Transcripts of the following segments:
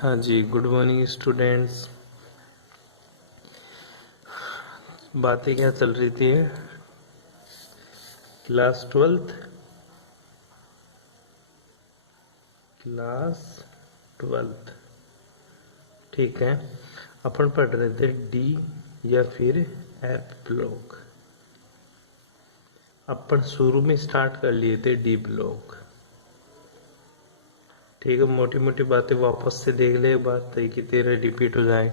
हाँ जी, good morning students. बातें क्या चल रही थी? क्लास ट्वेल्थ ठीक है। अपन पढ़ रहे थे डी या फिर एफ ब्लॉक। अपन शुरू में स्टार्ट कर लिए थे डी ब्लॉक। ठीक है, मोटी मोटी बातें वापस से देख ले एक बार ताकि तेरे रिपीट हो जाए।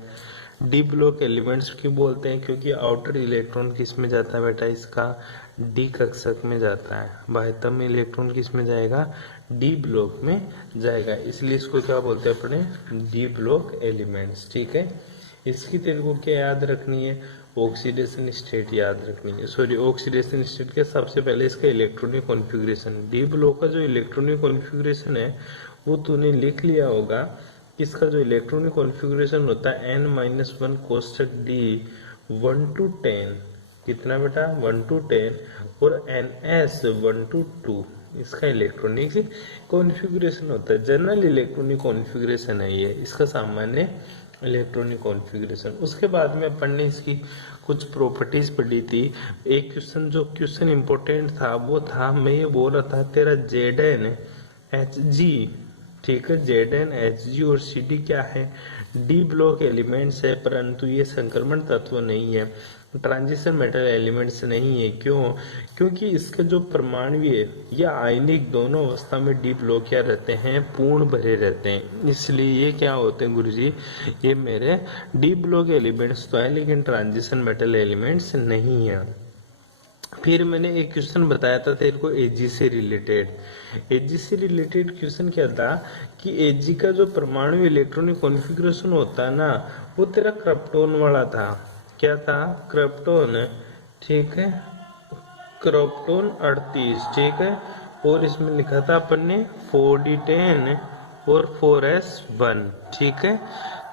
डी ब्लॉक एलिमेंट्स क्यों बोलते हैं? क्योंकि आउटर इलेक्ट्रॉन किस में जाता है बेटा? इसका डी कक्षक में जाता है। बाह्यतम इलेक्ट्रॉन किस में जाएगा? डी ब्लॉक में जाएगा, इसलिए इसको क्या बोलते हैं अपने? D block elements. ठीक है, इसकी तेरे को क्या याद रखनी है? ऑक्सीडेशन स्टेट याद रखनी है। सॉरी, ऑक्सीडेशन स्टेट के सबसे पहले इसका इलेक्ट्रॉनिक कॉन्फ़िगरेशन। डी ब्लॉक का जो इलेक्ट्रॉनिक कॉन्फ़िगरेशन है वो तूने लिख लिया होगा। इसका जो इलेक्ट्रॉनिक कॉन्फ़िगरेशन होता है n-1 कोष्ठक डी 1 to 10, कितना बेटा? 1 to 10, और ns 1 to 2 इसका इलेक्ट्रॉनिक कॉन्फ़िगरेशन होता है। जनरल इलेक्ट्रॉनिक कॉन्फ़िगरेशन है ये, इसका सामान्य इलेक्ट्रॉनिक कॉन्फ़िगरेशन। उसके बाद में अपन ने इसकी कुछ प्रॉपर्टीज पढ़ी थी। एक क्वेश्चन इंपॉर्टेंट था वो था, मैं ये बोल रहा था तेरा Zn Hg, ठीक है, Zn Hg और Cd क्या है? डी ब्लॉक एलिमेंट्स है, परंतु ये संक्रमण तत्व नहीं है, ट्रांजिशन मेटल एलिमेंट्स नहीं है। क्यों? क्योंकि इसके जो परमाणुीय या आयनिक दोनों अवस्था में डी ब्लॉक क्या रहते हैं? पूर्ण भरे रहते हैं। इसलिए ये क्या होते हैं गुरुजी? ये मेरे डी ब्लॉक एलिमेंट्स तो है लेकिन ट्रांजिशन मेटल एलिमेंट्स नहीं है। फिर मैंने एक क्वेश्चन बताया था तेरे को एजी से रिलेटेड। एजी से रिलेटेड क्वेश्चन क्या था कि एजी का जो परमाणु इलेक्ट्रॉनिक कॉन्फ़िगरेशन होता है ना, वो तेरा क्रिप्टोन वाला था। क्या था? क्रिप्टोन। ठीक है, क्रिप्टोन 38। ठीक है, और इसमें लिखा था अपन ने 4d10 और 4s1। ठीक है,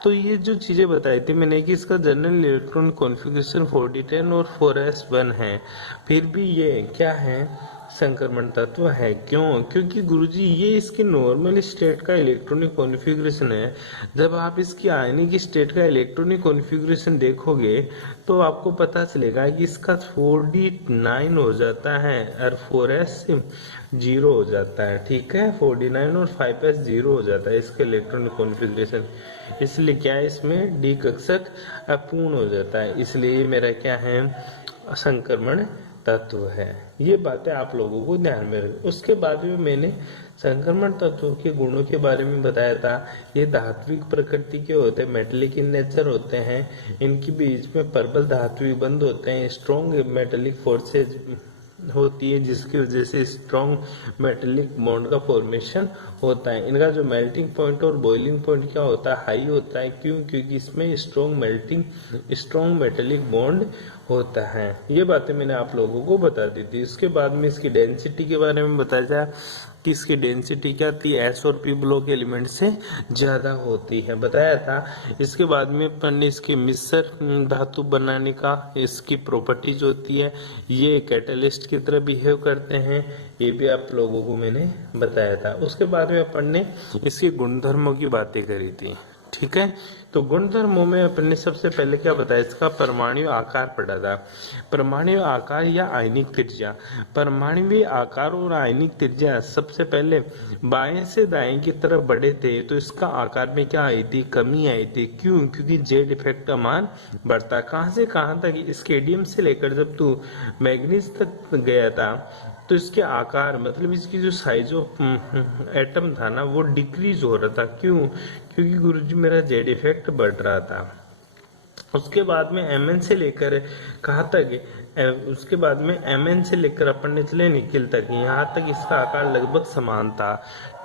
तो ये जो चीजें बताई थी मैंने कि इसका जनरल इलेक्ट्रॉन कॉन्फ़िगरेशन 4d10 और 4s1 है, फिर भी ये क्या है? संक्रमण तत्व है। क्यों? क्योंकि गुरुजी ये इसकी नॉर्मल स्टेट का इलेक्ट्रॉनिक कॉन्फ़िगरेशन है। जब आप इसकी आयनिक स्टेट का इलेक्ट्रॉनिक कॉन्फ़िगरेशन देखोगे तो आपको पता चलेगा कि इसका 4d9 हो जाता है और 4s 0 हो जाता है। ठीक है, 4d9 और 5s 0 हो जाता है इसका इलेक्ट्रॉनिक कॉन्फ़िगरेशन। इसलिए क्या है, इसमें डी कक्षक अपूर्ण हो जाता है, इसलिए ये मेरा क्या है? संक्रमण तत्व है। ये बातें आप लोगों को ध्यान में रखें। उसके बाद में मैंने संक्रमण तत्वों के गुणों के बारे में बताया था। ये धात्विक प्रकृति के होते हैं, मेटेलिक इन नेचर होते हैं, इनके बीच में प्रबल धात्विक बंध होते हैं, स्ट्रॉन्ग मेटेलिक फोर्सेज होती है जिसकी वजह से स्ट्रॉन्ग मेटेलिक बॉन्ड का फॉर्मेशन होता है। इनका जो मेल्टिंग पॉइंट और बॉइलिंग पॉइंट क्या होता है? हाई होता है। क्यों? क्योंकि इसमें स्ट्रॉन्ग मेटेलिक बॉन्ड होता है। ये बातें मैंने आप लोगों को बता दी थी। इसके बाद में इसकी डेंसिटी के बारे में बताया जाए कि इसकी डेंसिटी क्या थी? एस और पी ब्लॉक एलिमेंट से ज्यादा होती है, बताया था। इसके बाद में अपन ने इसके मिश्र धातु बनाने का इसकी प्रॉपर्टीज होती है, ये कैटलिस्ट की तरह बिहेव करते हैं, ये भी आप लोगों को मैंने बताया था। उसके बाद में अपन ने इसके गुणधर्मों की बातें करी थी। ठीक है, तो गुणधर्मों में अपन ने सबसे पहले क्या बताया? इसका परमाणु आकार पढ़ा था। परमाणु आकार या आयनिक त्रिज्या। परमाणु आकार और आयनिक त्रिज्या सबसे पहले बाएं से दाएं की तरफ बढ़े थे तो इसका आकार में क्या आई थी? कमी आई थी। क्यों? क्योंकि जेड इफेक्ट का मान बढ़ता। कहां से कहां तक? स्केडियम से लेकर जब तू मैग्नीज तक गया था तो इसके आकार मतलब इसकी जो साइज ऑफ एटम था ना वो डिक्रीज हो रहा था। क्यों? क्योंकि गुरुजी मेरा जेड इफेक्ट बढ़ रहा था। उसके बाद में एमएन से लेकर कहाँ तक? उसके बाद में एमएन से लेकर अपन ने चले निकिल तक, यहाँ तक इसका आकार लगभग समान था।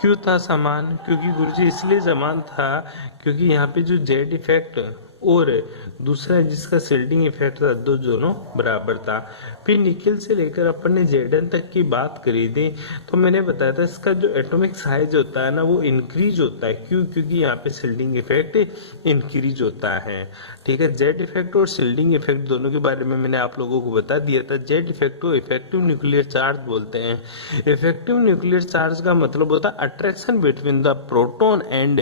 क्यों था समान? क्योंकि गुरुजी इसलिए समान था क्योंकि यहाँ पे जो जेड इफेक्ट और दूसरा जिसका शिल्डिंग इफेक्ट था, दो दोनों बराबर था। फिर निकिल से लेकर अपन ने Zn तक की बात करी थी, तो मैंने बताया था इसका जो एटॉमिक साइज होता है ना वो इंक्रीज होता है। क्यों? क्योंकि यहाँ पे शिल्डिंग इफेक्ट इंक्रीज होता है। ठीक है, जेड इफेक्ट और शिल्डिंग इफेक्ट दोनों के बारे में मैंने आप लोगों को बता दिया था। जेड इफेक्ट को इफेक्टिव न्यूक्लियर चार्ज बोलते हैं। इफेक्टिव न्यूक्लियर चार्ज का मतलब होता है attraction between the proton and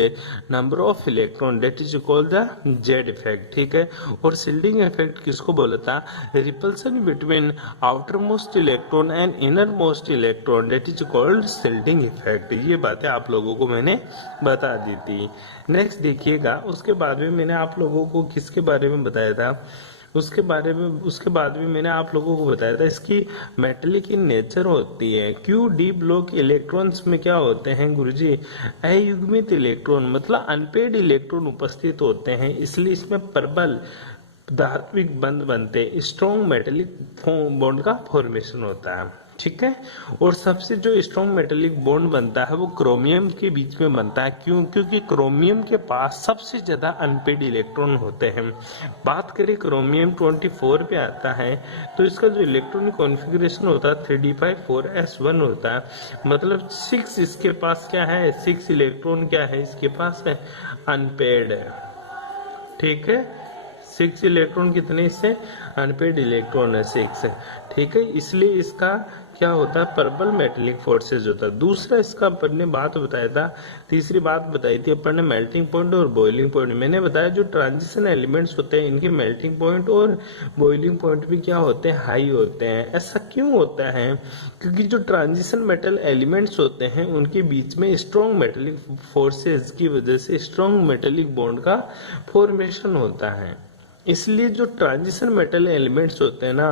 number of electron, that is called the Z effect. ठीक है, और शिल्डिंग इफेक्ट किसको बोला था? Repulsion between outer most electron and inner most electron, that is called shielding effect. ये बातें आप लोगों को मैंने बता दी थी। नेक्स्ट देखिएगा, उसके बाद में मैंने आप लोगों को किसके बारे में बताया था? उसके बाद में मैंने आप लोगों को बताया था इसकी मेटेलिक इन नेचर होती है। क्यू डी ब्लॉक इलेक्ट्रॉन्स में क्या होते हैं गुरुजी? अयुग्मित इलेक्ट्रॉन मतलब अनपेड इलेक्ट्रॉन उपस्थित होते हैं, इसलिए इसमें प्रबल धात्विक बंध बनते, स्ट्रॉन्ग मेटेलिक बॉन्ड का फॉर्मेशन होता है। ठीक है, और सबसे जो स्ट्रॉन्ग मेटेलिक बॉन्ड बनता है वो क्रोमियम के बीच में बनता है। क्यों? क्योंकि क्रोमियम के पास सबसे ज्यादा अनपेड इलेक्ट्रॉन होते हैं। बात करें क्रोमियम 24 पे आता है तो इसका जो इलेक्ट्रॉनिक कॉन्फ़िगरेशन होता है 3d54s1 होता है। मतलब 6 इसके पास क्या है? 6 इलेक्ट्रॉन क्या है इसके पास है? अनपेड है। ठीक है, 6 इलेक्ट्रॉन कितने इससे? अनपेड इलेक्ट्रॉन है 6 है। ठीक है, इसलिए इसका क्या होता है? प्रबल मेटेलिक फोर्सेज होता है। दूसरा इसका अपन ने बात बताया था, तीसरी बात बताई थी अपन ने मेल्टिंग पॉइंट और बॉइलिंग पॉइंट। मैंने बताया जो ट्रांजिशन एलिमेंट्स होते हैं इनके मेल्टिंग पॉइंट और बॉइलिंग पॉइंट भी क्या होते हैं? हाई होते हैं। ऐसा क्यों होता है? क्योंकि जो ट्रांजिशन मेटल एलिमेंट्स होते हैं उनके बीच में स्ट्रॉन्ग मेटेलिक फोर्सेज की वजह से स्ट्रॉन्ग मेटेलिक बॉन्ड का फॉर्मेशन होता है। इसलिए जो ट्रांजिशन मेटल एलिमेंट्स होते हैं ना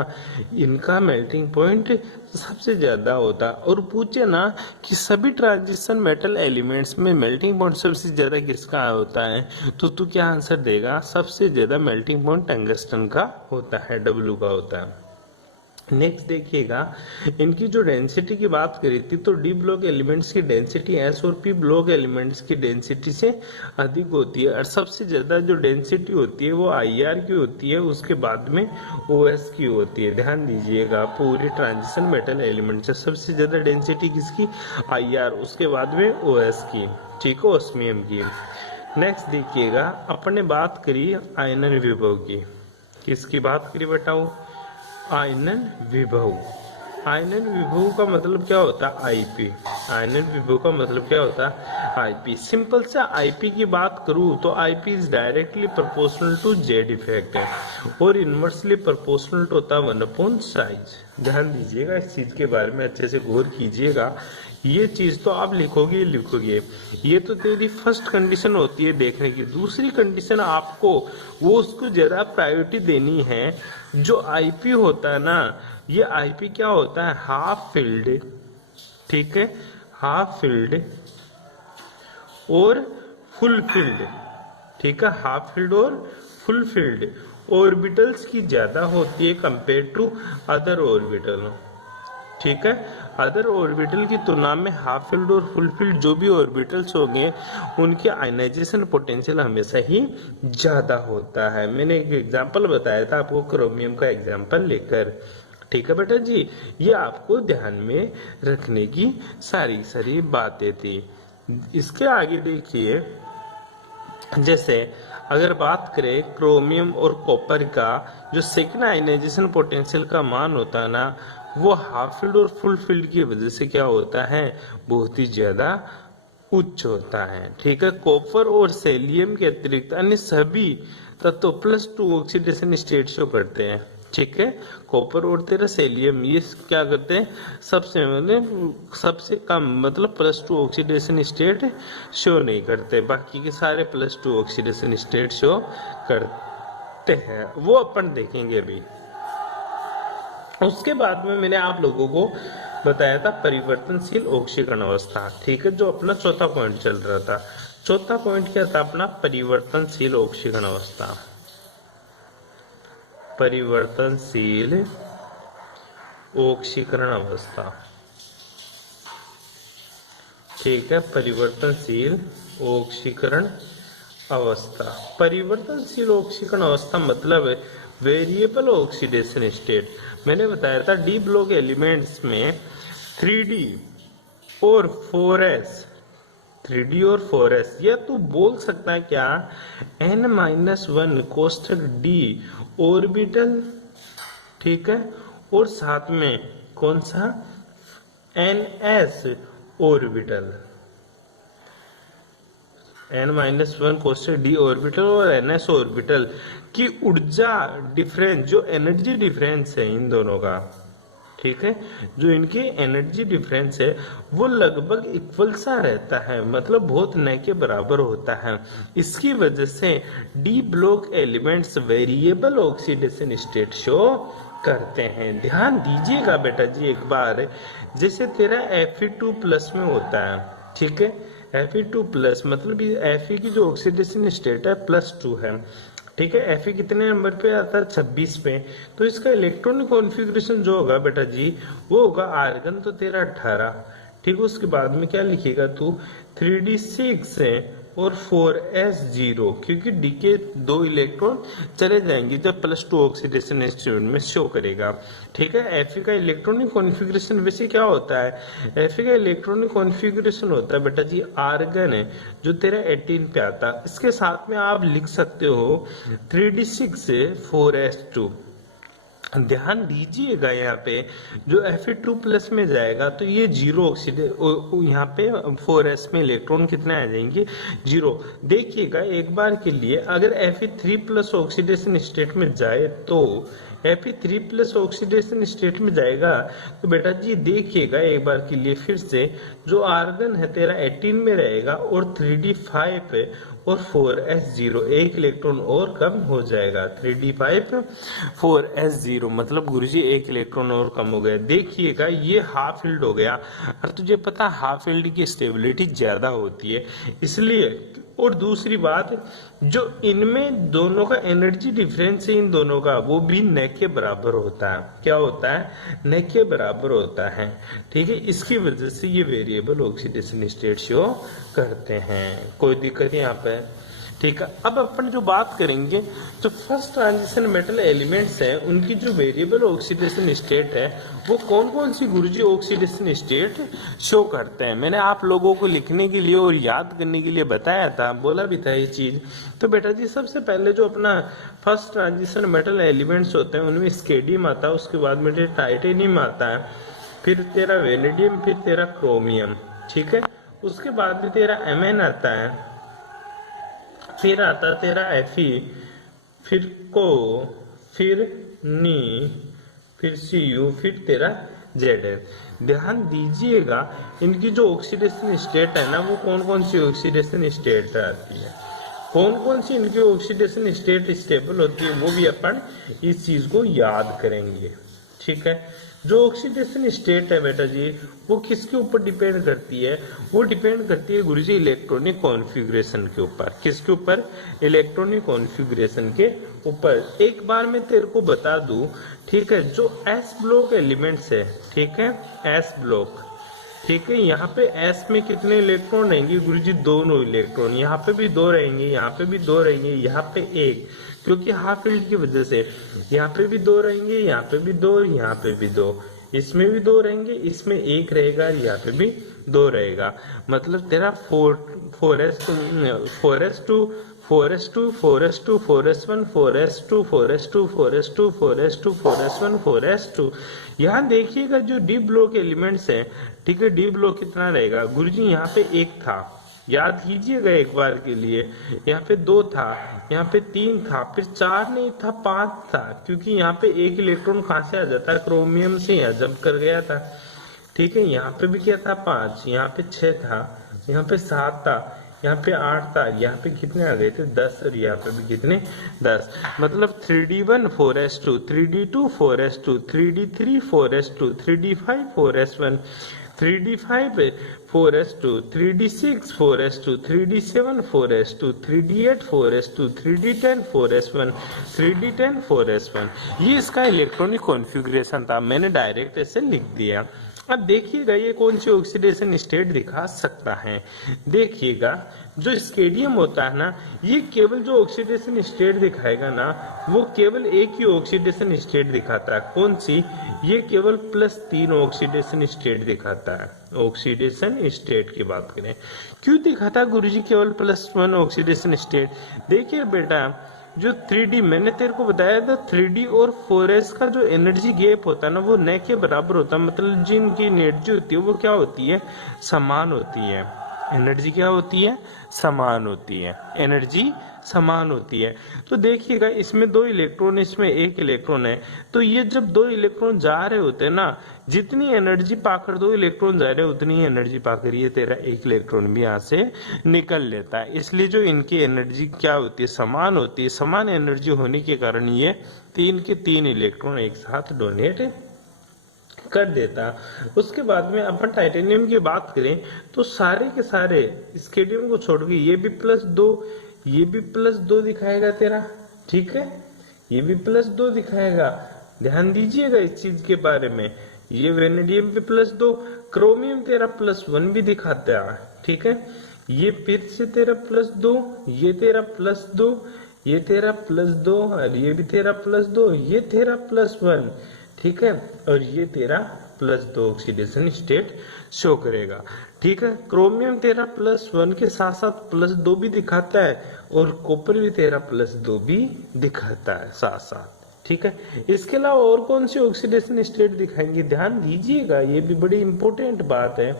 इनका मेल्टिंग पॉइंट सबसे ज्यादा होता है। और पूछे ना कि सभी ट्रांजिशन मेटल एलिमेंट्स में मेल्टिंग पॉइंट सबसे ज्यादा किसका होता है, तो तू क्या आंसर देगा? सबसे ज्यादा मेल्टिंग पॉइंट टंगस्टन का होता है, डब्ल्यू का होता है। नेक्स्ट देखिएगा, इनकी जो डेंसिटी की बात करी थी तो डी ब्लॉक एलिमेंट्स की डेंसिटी एस और पी ब्लॉक एलिमेंट्स की डेंसिटी से अधिक होती है। और सबसे ज्यादा जो डेंसिटी होती है वो आईआर की होती है, उसके बाद में ओएस की होती है। ध्यान दीजिएगा, पूरी ट्रांजिशन मेटल एलिमेंट से सबसे ज्यादा डेंसिटी किसकी? आईआर, उसके बाद में ओएस की। ठीक है, ओस्मियम की। नेक्स्ट देखिएगा, अपन ने बात करी आयनन विभव की। किसकी बात करी बताओ? आयनन विभव। आयनन विभव का मतलब क्या होता है? आईपी। आयनन विभव का मतलब क्या होता है? आईपी। सिंपल से आईपी की बात करूं तो IP is directly proportional to Z effect है और इनवर्सली प्रोपोर्शनल होता है 1/, साइज। ध्यान दीजिएगा, इस चीज के बारे में अच्छे से गौर कीजिएगा। ये चीज तो आप लिखोगे। ये तो तेरी फर्स्ट कंडीशन होती है देखने की। दूसरी कंडीशन आपको वो उसको ज्यादा प्रायोरिटी देनी है। जो आईपी होता है ना, ये आईपी क्या होता है? Half filled. ठीक है, हाफ फिल्ड और फुल फील्ड। ठीक है, हाफ फील्ड और फुल फील्ड ऑर्बिटल्स की ज्यादा होती है कंपेयर टू अदर ऑर्बिटल। ठीक है, अदर ऑर्बिटल की तुलना में हाफ फील्ड और फुल फील्ड जो भी ऑर्बिटल्स होंगे उनके आयनाइजेशन पोटेंशियल हमेशा ही ज्यादा होता है। मैंने एक एग्जांपल बताया था आपको क्रोमियम का एग्जांपल लेकर। ठीक है बेटा जी, ये आपको ध्यान में रखने की सारी बातें थी। इसके आगे देखिए, जैसे अगर बात करें क्रोमियम और कॉपर का जो सेकेंड आयनाइजेशन पोटेंशियल का मान होता है ना, वो हाफ फील्ड और फुल फील्ड की वजह से क्या होता है? बहुत ही ज्यादा उच्च होता है। ठीक है, कॉपर और सेलियम के अतिरिक्त अन्य सभी तत्व +2 ऑक्सीडेशन स्टेट शो करते हैं। ठीक है, कॉपर और तेरा सेलियम ये क्या करते हैं? सबसे कम मतलब +2 ऑक्सीडेशन स्टेट शो नहीं करते, बाकी के सारे +2 ऑक्सीडेशन स्टेट शो करते हैं। वो अपन देखेंगे अभी। उसके बाद में मैंने आप लोगों को बताया था परिवर्तनशील ऑक्सीकरण अवस्था। ठीक है, जो अपना चौथा पॉइंट चल रहा था। चौथा पॉइंट क्या था अपना? परिवर्तनशील ऑक्सीकरण अवस्था। परिवर्तनशील ऑक्सीकरण अवस्था। ठीक है, परिवर्तनशील ऑक्सीकरण अवस्था। परिवर्तनशील ऑक्सीकरण अवस्था मतलब वेरिएबल ऑक्सीडेशन स्टेट। मैंने बताया था डी ब्लॉक एलिमेंट्स में 3D और 4s, 3D और 4s, या तू बोल सकता है क्या n-1 कोष्ठक d ऑर्बिटल, ठीक है, और साथ में कौन सा ns ऑर्बिटल, n-1 कोष्ठक d ऑर्बिटल और ns ऑर्बिटल की ऊर्जा डिफरेंस, जो एनर्जी डिफरेंस है इन दोनों का, ठीक है, जो इनके एनर्जी डिफरेंस है वो लगभग इक्वल सा रहता है, मतलब बहुत न के बराबर होता है। इसकी वजह से D block elements variable oxidation state show करते हैं। ध्यान दीजिएगा बेटा जी एक बार, जैसे तेरा Fe2+ में होता है, ठीक है, Fe2+ मतलब Fe की जो ऑक्सीडेशन स्टेट है +2 है, ठीक है। Fe कितने नंबर पे आता है 26 पे, तो इसका इलेक्ट्रॉनिक कॉन्फ़िगरेशन जो होगा बेटा जी वो होगा आर्गन तो तेरा 18, ठीक है। उसके बाद में क्या लिखेगा तू 3d6 है और 4s0, क्योंकि डी के 2 इलेक्ट्रॉन चले जाएंगे जब +2 ऑक्सीडेशन स्टेट में शो करेगा, ठीक है। Fe का इलेक्ट्रॉनिक कॉन्फ़िगरेशन वैसे क्या होता है, Fe का इलेक्ट्रॉनिक कॉन्फ़िगरेशन होता है बेटा जी आर्गन है जो तेरा 18 पे आता है, इसके साथ में आप लिख सकते हो 3d6 से 4s2। ध्यान दीजिएगा यहाँ पे जो Fe2+ में जाएगा तो ये 0 यहाँ पे 4s में इलेक्ट्रॉन कितने आ जाएंगे 0। देखिएगा एक बार के लिए, अगर Fe3+ ऑक्सीडेशन स्टेट में जाए तो Fe3+ ऑक्सीडेशन स्टेट में जाएगा तो बेटा जी देखिएगा एक बार के लिए फिर से, जो आर्गन है तेरा 18 में रहेगा और 3d5 और 4s0, एक इलेक्ट्रॉन और कम हो जाएगा। 3d5 4s0 मतलब गुरुजी एक इलेक्ट्रॉन और कम हो गया। देखिएगा ये हाफ फील्ड हो गया, और तुझे पता हाफ फील्ड की स्टेबिलिटी ज्यादा होती है इसलिए। और दूसरी बात, जो इनमें दोनों का एनर्जी डिफरेंस है इन दोनों का वो भी न के बराबर होता है। क्या होता है, न के बराबर होता है, ठीक है। इसकी वजह से ये वेरिएबल ऑक्सीडेशन स्टेट शो करते हैं, कोई दिक्कत यहाँ पे, ठीक है। अब अपन जो बात करेंगे जो फर्स्ट ट्रांजिशन मेटल एलिमेंट्स हैं उनकी जो वेरिएबल ऑक्सीडेशन स्टेट है वो कौन कौन सी गुरुजी ऑक्सीडेशन स्टेट शो करते हैं। मैंने आप लोगों को लिखने के लिए और याद करने के लिए बताया था, बोला भी था ये चीज। तो बेटा जी सबसे पहले जो अपना फर्स्ट ट्रांजिशन मेटल एलिमेंट्स होते हैं उनमें स्केडियम आता है, उसके बाद में टाइटेनियम आता है, फिर तेरा वेनेडियम, फिर तेरा क्रोमियम, ठीक है। उसके बाद में तेरा Mn आता है, फिर आता तेरा Fe, फिर को, फिर नी, फिर Cu, फिर तेरा Zn। ध्यान दीजिएगा इनकी जो ऑक्सीडेशन स्टेट है ना वो कौन कौन सी ऑक्सीडेशन स्टेट आती है, कौन कौन सी इनकी ऑक्सीडेशन स्टेट स्टेबल होती है, वो भी अपन इस चीज को याद करेंगे, ठीक है। जो ऑक्सीडेशन स्टेट है बेटा जी वो किसके ऊपर डिपेंड करती है, वो डिपेंड करती है गुरुजी इलेक्ट्रॉनिक कॉन्फ़िगरेशन के ऊपर। किसके ऊपर, इलेक्ट्रॉनिक कॉन्फ़िगरेशन के ऊपर। एक बार मैं तेरे को बता दूं, ठीक है, जो एस ब्लॉक एलिमेंट्स है, ठीक है, एस ब्लॉक, ठीक है, यहाँ पे एस में कितने इलेक्ट्रॉन रहेंगे गुरुजी, दोनों इलेक्ट्रॉन, यहाँ पे भी 2 रहेंगे, यहाँ पे भी 2 रहेंगे, यहाँ पे 1, क्योंकि हाफ फील्ड की वजह से यहाँ पे भी 2 रहेंगे, यहाँ पे भी 2, यहाँ पे भी 2, इसमें भी 2 रहेंगे, इसमें 1 रहेगा, यहाँ पे भी 2 रहेगा। मतलब तेरा 4s2 4s2 4s2 4s2 4s1 4s2 4s2 4s2 4s2 4s1 4s2। यहाँ देखिएगा जो डी ब्लॉक एलिमेंट्स हैं, ठीक है, डी ब्लॉक कितना रहेगा गुरुजी, यहाँ पे 1 था, याद कीजिएगा एक बार के लिए, यहाँ पे 2 था, यहाँ पे 3 था, फिर 4 नहीं था 5 था, क्योंकि यहाँ पे 1 इलेक्ट्रॉन कहाँ से आ जाता है, क्रोमियम से यहाँ जब कर गया था, ठीक है। यहाँ पे भी क्या था 5, यहाँ पे 6 था, यहाँ पे 7 था, यहाँ पे 8 था, यहाँ पे कितने आ गए थे 10, और यहाँ पे भी कितने 10। मतलब 3d1 4s2, 3d2 4s2, 3d3 4s2, 3d5 4s1, 3d5 4s2, 3d6 4s2, 3d7 4s2, 3d8 4s2, 3d10 4s1, 3d10 4s1। ये इसका इलेक्ट्रॉनिक कॉन्फ़िगरेशन था, मैंने डायरेक्ट ऐसे लिख दिया। अब देखिएगा ये कौन सी ऑक्सीडेशन स्टेट दिखा सकता है। देखिएगा जो स्केडियम होता है ना, ये केवल जो ऑक्सीडेशन स्टेट दिखाएगा ना, वो केवल एक ही ऑक्सीडेशन स्टेट दिखाता है। कौन सी? ये केवल +3 ऑक्सीडेशन स्टेट दिखाता है। ऑक्सीडेशन स्टेट की बात करें, क्यों दिखाता है गुरुजी केवल +1 ऑक्सीडेशन स्टेट? देखिए बेटा, जो 3D मैंने तेरे को बताया था, 3D और 4s का जो एनर्जी गैप होता है ना, वो न के बराबर होता है। मतलब जिनकी एनर्जी होती है वो क्या होती है? समान होती है। एनर्जी क्या होती है? समान होती है। एनर्जी समान होती है। तो देखिएगा इसमें 2 इलेक्ट्रॉन, इसमें 1 इलेक्ट्रॉन है। तो ये जब 2 इलेक्ट्रॉन जा रहे होते हैं ना, जितनी एनर्जी पाकर 2 इलेक्ट्रॉन जा रहे हैं, उतनी ही एनर्जी पाकर ये तेरा 1 इलेक्ट्रॉन भी यहाँ से निकल लेता है। इसलिए जो इनकी एनर्जी क्या होती है? समान होती है। समान एनर्जी होने के कारण ये 3 के 3 इलेक्ट्रॉन एक साथ डोनेट कर देता। उसके बाद में अपन टाइटेनियम की बात करें तो सारे के सारे स्केडियम को छोड़ के ये भी +2, ये भी +2 दिखाएगा तेरा, ठीक है, ये भी +2 दिखाएगा। ध्यान दीजिएगा इस चीज के बारे में। ये वेनेडियम भी +2, क्रोमियम तेरा +1 भी दिखाता है, ठीक है। ये फिर से तेरा +2, ये तेरा +2, ये तेरा +2, और ये भी तेरा +2, ये तेरा +1, ठीक है, और ये तेरा +2 ऑक्सीडेशन स्टेट शो करेगा, ठीक है। क्रोमियम तेरा +1 के साथ साथ +2 भी दिखाता है, और कॉपर भी तेरा +2 भी दिखाता है साथ साथ, ठीक है। इसके अलावा और कौन सी ऑक्सीडेशन स्टेट दिखाएंगे? ध्यान दीजिएगा, ये भी बड़ी इंपॉर्टेंट बात है।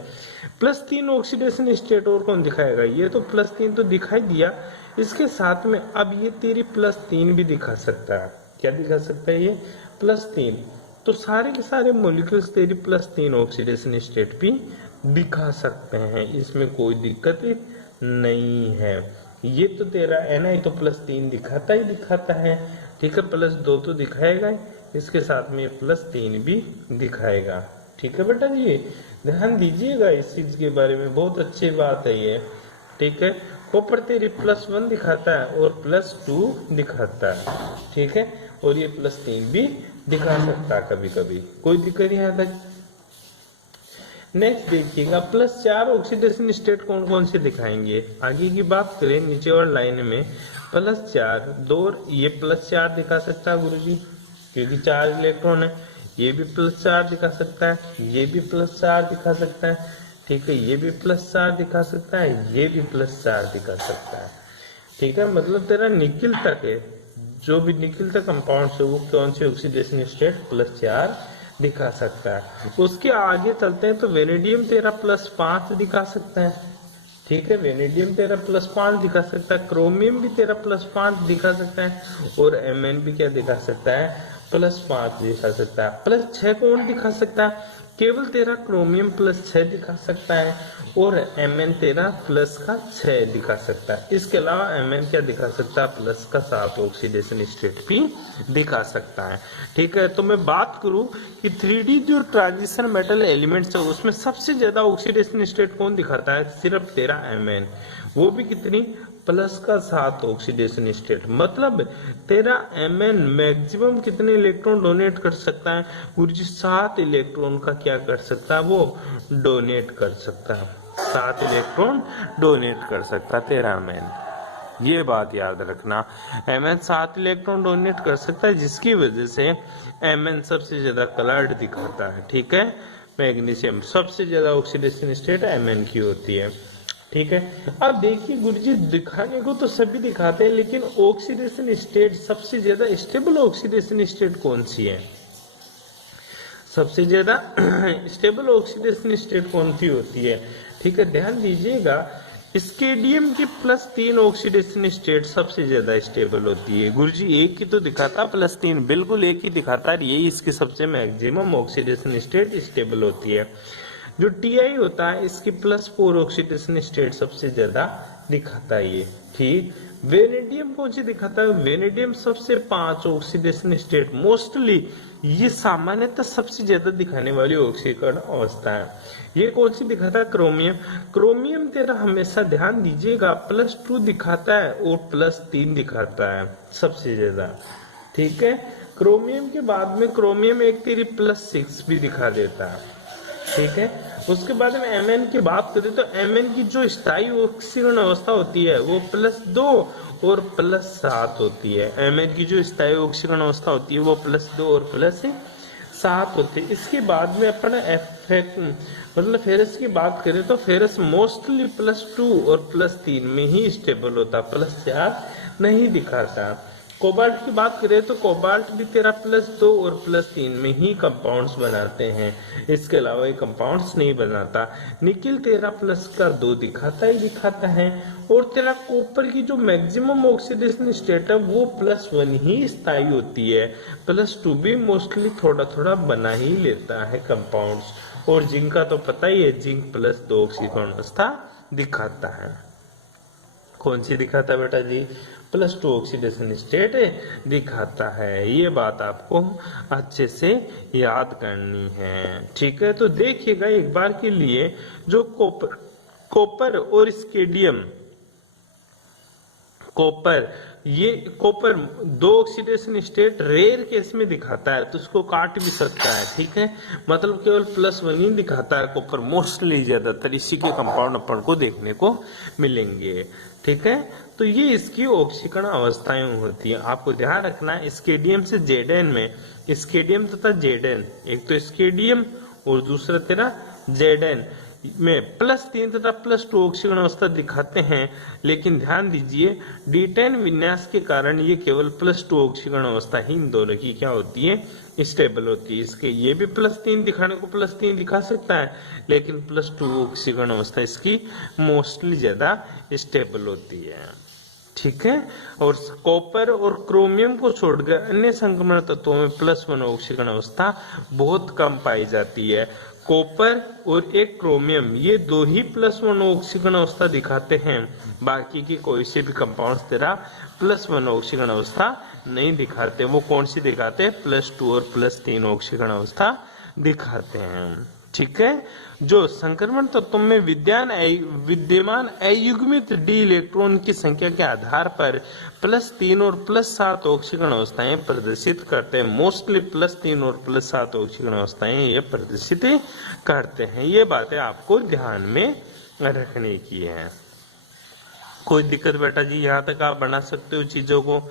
+3 ऑक्सीडेशन स्टेट और कौन दिखाएगा? ये तो +3 तो दिखाई दिया, इसके साथ में अब ये तेरी +3 भी दिखा सकता है। क्या दिखा सकता है? ये +3। तो सारे के सारे मॉलिक्यूल्स तेरी +3 ऑक्सीडेशन स्टेट भी दिखा सकते हैं, इसमें कोई दिक्कत नहीं है। ये तो तेरा है ना, ये तो +3 दिखाता ही दिखाता है, ठीक है। +2 तो दिखाएगा ही, इसके साथ में +3 भी दिखाएगा, ठीक है बेटा जी। ध्यान दीजिएगा इस चीज के बारे में, बहुत अच्छी बात है ये, ठीक है। कॉपर तेरी +1 दिखाता है और +2 दिखाता है, ठीक है, और ये +3 भी दिखा सकता है कभी कभी, कोई दिक्कत नहीं आता। नेक्स्ट देखिएगा, +4 ऑक्सीडेशन स्टेट कौन कौन से दिखाएंगे? आगे की बात करें नीचे और लाइन में, +4 2, ये +4 दिखा सकता है गुरुजी, क्योंकि 4 इलेक्ट्रॉन है। ये भी +4 दिखा सकता है, ये भी +4 दिखा सकता है, ठीक है, ये भी +4 दिखा सकता है, ये भी +4 दिखा सकता है, ठीक है। मतलब तेरा निकिल तक है, जो भी निकिल तक कंपाउंड है वो कौन सी ऑक्सीडेशन स्टेट? +4 दिखा सकता है। उसके आगे चलते हैं तो वेनेडियम तेरा +5 दिखा सकता है, ठीक है, वेनेडियम तेरा +5 दिखा सकता है, क्रोमियम भी तेरा +5 दिखा सकता है, और Mn भी क्या दिखा सकता है? +5 दिखा सकता है। +6 कौन दिखा सकता है? केवल तेरा क्रोमियम +6 दिखा सकता है, और Mn तेरा +6 दिखा सकता है। इसके अलावा Mn क्या दिखा सकता है? +7 ऑक्सीडेशन स्टेट भी दिखा सकता है, ठीक है। तो मैं बात करूं कि 3D जो ट्रांजिशन मेटल एलिमेंट्स है उसमें सबसे ज्यादा ऑक्सीडेशन स्टेट कौन दिखाता है? सिर्फ तेरा Mn, वो भी कितनी? +7 ऑक्सीडेशन स्टेट। मतलब तेरा Mn मैक्सिमम कितने इलेक्ट्रॉन डोनेट कर सकता है? गुरुजी 7 इलेक्ट्रॉन का क्या कर सकता है? वो डोनेट कर सकता है, 7 इलेक्ट्रॉन डोनेट कर सकता है तेरा Mn। ये बात याद रखना, Mn 7 इलेक्ट्रॉन डोनेट कर सकता है, जिसकी वजह से Mn सबसे ज्यादा कलर्ड दिखाता है, ठीक है। मैग्नीशियम सबसे ज्यादा ऑक्सीडेशन स्टेट Mn की होती है, ठीक है। अब देखिए गुरुजी, दिखाने को तो सभी दिखाते हैं, लेकिन ऑक्सीडेशन स्टेट सबसे ज्यादा स्टेबल ऑक्सीडेशन स्टेट कौन सी है? सबसे ज्यादा स्टेबल ऑक्सीडेशन स्टेट कौन सी होती है? ठीक है, ध्यान दीजिएगा, स्केडियम की +3 ऑक्सीडेशन स्टेट सबसे ज्यादा स्टेबल होती है। गुरुजी एक ही तो दिखाता +3, बिल्कुल एक ही दिखाता है, यही इसकी सबसे मैक्सिमम ऑक्सीडेशन स्टेट स्टेबल होती है। जो Ti होता है इसकी +4 ऑक्सीडेशन स्टेट सबसे ज्यादा दिखाता है ये, ठीक। वेनेडियम कौन सी दिखाता है? वेनेडियम सबसे 5 ऑक्सीडेशन स्टेट, मोस्टली ये सामान्यतः सबसे ज्यादा दिखाने वाली ऑक्सीकरण अवस्था है। ये कौन सी दिखाता है? क्रोमियम। क्रोमियम तेरा हमेशा ध्यान दीजिएगा +2 दिखाता है और +3 दिखाता है सबसे ज्यादा, ठीक है। क्रोमियम के बाद में क्रोमियम एक तेरी +6 भी दिखा देता है, ठीक है। उसके बाद में Mn की बात करें तो Mn की जो स्थायी ऑक्सीकरण अवस्था होती है वो +2 और +7 होती है। Mn की जो स्थायी ऑक्सीकरण अवस्था होती है वो +2 और +7 होती है। इसके बाद में अपन मतलब फेरस की बात करें तो फेरस मोस्टली +2 और +3 में ही स्टेबल होता, +4 नहीं दिखाता। कोबाल्ट की बात करें तो कोबाल्ट भी तेरा +2 और +3 में ही कंपाउंड्स बनाते हैं, इसके अलावा ये कंपाउंड्स नहीं बनाता। निकिल तेरा +2 दिखाता ही दिखाता है। और तेरा कॉपर की जो मैक्सिमम ऑक्सीडेशन स्टेट है वो +1 ही स्थायी होती है, +2 भी मोस्टली थोड़ा थोड़ा बना ही लेता है कंपाउंड्स। और जिंक का तो पता ही है, जिंक +2 ऑक्सीकरण अवस्था दिखाता है। कौन सी दिखाता है बेटा जी? +2 ऑक्सीडेशन स्टेट दिखाता है। ये बात आपको अच्छे से याद करनी है, ठीक है। तो देखिएगा एक बार के लिए, जो कॉपर और scandium, copper 2 oxidation state rare case में दिखाता है, तो उसको काट भी सकता है, ठीक है। मतलब केवल +1 ही दिखाता है कॉपर, मोस्टली ज्यादातर इसी के कंपाउंड अपन को देखने को मिलेंगे, ठीक है। तो ये इसकी ऑक्सीकरण अवस्थाएं होती है। आपको ध्यान रखना है स्केडियम से जेडन में, स्केडियम तथा जेडन, एक तो स्केडियम और दूसरा तेरा जेडन में +3 तथा +2 ऑक्सीकरण अवस्था दिखाते हैं। लेकिन ध्यान दीजिए D10 विन्यास के कारण ये केवल +2 ऑक्सीकरण अवस्था ही इन दोनों की क्या होती है? स्टेबल होती है। इसके ये भी +3 दिखाने को +3 दिखा सकता है, लेकिन +2 ऑक्सीकरण अवस्था इसकी मोस्टली ज्यादा स्टेबल होती है, ठीक है। और कॉपर और क्रोमियम को छोड़कर अन्य संक्रमण तत्वों में +1 ऑक्सीकरण अवस्था बहुत कम पाई जाती है। कॉपर और एक क्रोमियम ये दो ही +1 ऑक्सीकरण अवस्था दिखाते हैं, बाकी की कोई से भी कंपाउंड्स तेरा +1 ऑक्सीकरण अवस्था नहीं दिखाते। वो कौन सी दिखाते हैं? +2 और +3 ऑक्सीकरण अवस्था दिखाते हैं, ठीक है। जो संक्रमण तत्वों में विद्यमान अयुग्मित डी इलेक्ट्रॉन की संख्या के आधार पर +3 और +7 ऑक्सीकरण अवस्थाएं प्रदर्शित करते हैं। मोस्टली +3 और +7 ऑक्सीकरण अवस्थाएं ये प्रदर्शित करते हैं। ये बातें आपको ध्यान में रखने की है। कोई दिक्कत बेटा जी? यहाँ तक आप बना सकते हो, चीजों को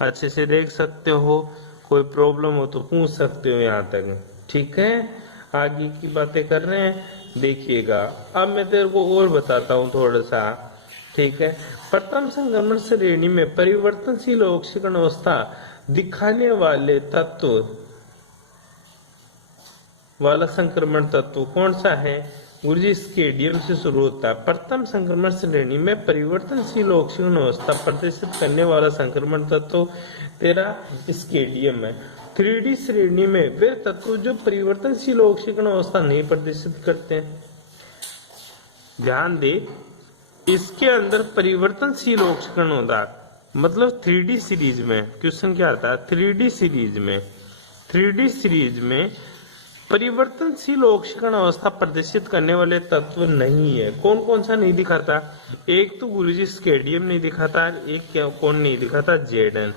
अच्छे से देख सकते हो, कोई प्रॉब्लम हो तो पूछ सकते हो यहाँ तक, ठीक है। आगे की बातें कर रहे हैं, देखिएगा। अब मैं तेरे को और बताता हूँ थोड़ा सा, ठीक है। प्रथम संक्रमण श्रेणी में परिवर्तनशील ऑक्सीकरण अवस्था दिखाने वाले तत्व वाला संक्रमण तत्व कौन सा है? गुरुजी स्केडियम से शुरू होता है। प्रथम संक्रमण श्रेणी में परिवर्तनशील ऑक्सीकरण अवस्था प्रदर्शित करने वाला संक्रमण तत्व तेरा स्केडियम है। 3D श्रेणी में वे तत्व जो परिवर्तनशील ऑक्सीकरण अवस्था नहीं प्रदर्शित करते हैं। ध्यान दे, इसके अंदर परिवर्तनशील ऑक्सीकरण होता है, मतलब 3D सीरीज में क्वेश्चन क्या आता है? 3D सीरीज में परिवर्तनशील ऑक्सीकरण अवस्था प्रदर्शित करने वाले तत्व नहीं है। कौन कौन सा नहीं दिखाता? एक तो गुरुजी स्केडियम नहीं दिखाता, एक कौन नहीं दिखाता? जेडन।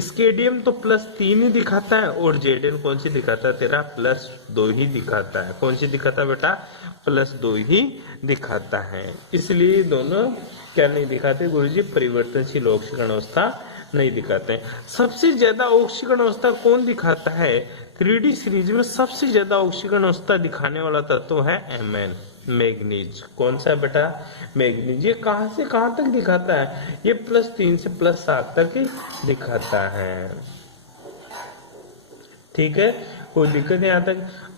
स्केडियम तो +3 ही दिखाता है, और जेडन कौन सी दिखाता है? तेरा +2 ही दिखाता है। कौन सी दिखाता है बेटा? +2 ही दिखाता है। इसलिए दोनों क्या नहीं दिखाते गुरुजी? परिवर्तनशील ऑक्सीकरण अवस्था नहीं दिखाते हैं। सबसे ज्यादा ऑक्सीकरण अवस्था कौन दिखाता है? 3D सीरीज में सबसे ज्यादा ऑक्सीकरण अवस्था दिखाने वाला तत्व है Mn, मैग्नीज। कौन सा है बेटा? मैग्नीज। ये कहां से कहां तक दिखाता है? ये +3 से +7 तक दिखाता है, ठीक है। कोई दिक्कत यहाँ तक?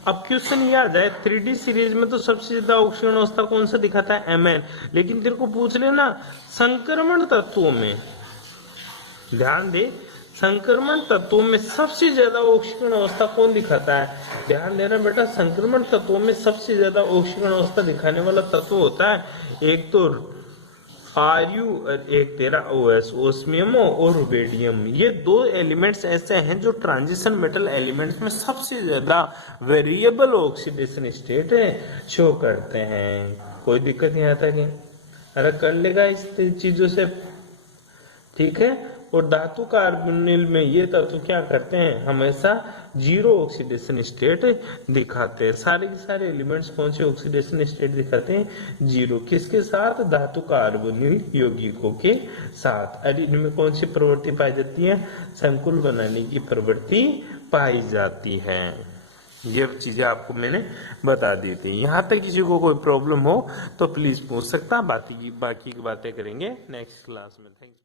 अब क्वेश्चन ये आ जाए, 3D सीरीज में तो सबसे ज्यादा ऑक्सीकरण अवस्था कौन सा दिखाता है? Mn। लेकिन तेरे को पूछ लेना संक्रमण तत्वों में, ध्यान दे, संक्रमण तत्वों में सबसे ज्यादा ऑक्सीकरण अवस्था कौन दिखाता है? ध्यान देना बेटा, संक्रमण तत्वों में सबसे ज्यादा ऑक्सीकरण अवस्था दिखाने वाला तत्व होता है एक तो Ru और एक तेरा OS, ओस्मियम और रुबेडियम। ये दो एलिमेंट्स ऐसे हैं जो ट्रांजिशन मेटल एलिमेंट्स में सबसे ज्यादा वेरिएबल ऑक्सीडेशन स्टेट शो करते हैं। कोई दिक्कत नहीं आता है? अरे कर लेगा इस चीजों से, ठीक है। और धातु कार्बोनिल में ये तत्व क्या करते हैं, हमेशा जीरो ऑक्सीडेशन स्टेट दिखाते हैं। सारे के सारे एलिमेंट्स कौन से ऑक्सीडेशन स्टेट दिखाते हैं, जीरो। किसके साथ, धातु कार्बोनिल यौगिकों के साथ। और इनमें कौन सी प्रवृत्ति पाई जाती है, संकुल बनाने की प्रवृत्ति पाई जाती है। ये चीजें आपको मैंने बता दी थी। यहाँ तक किसी को कोई प्रॉब्लम हो तो प्लीज पूछ सकता, बाकी की बातें करेंगे नेक्स्ट क्लास में। Thank you.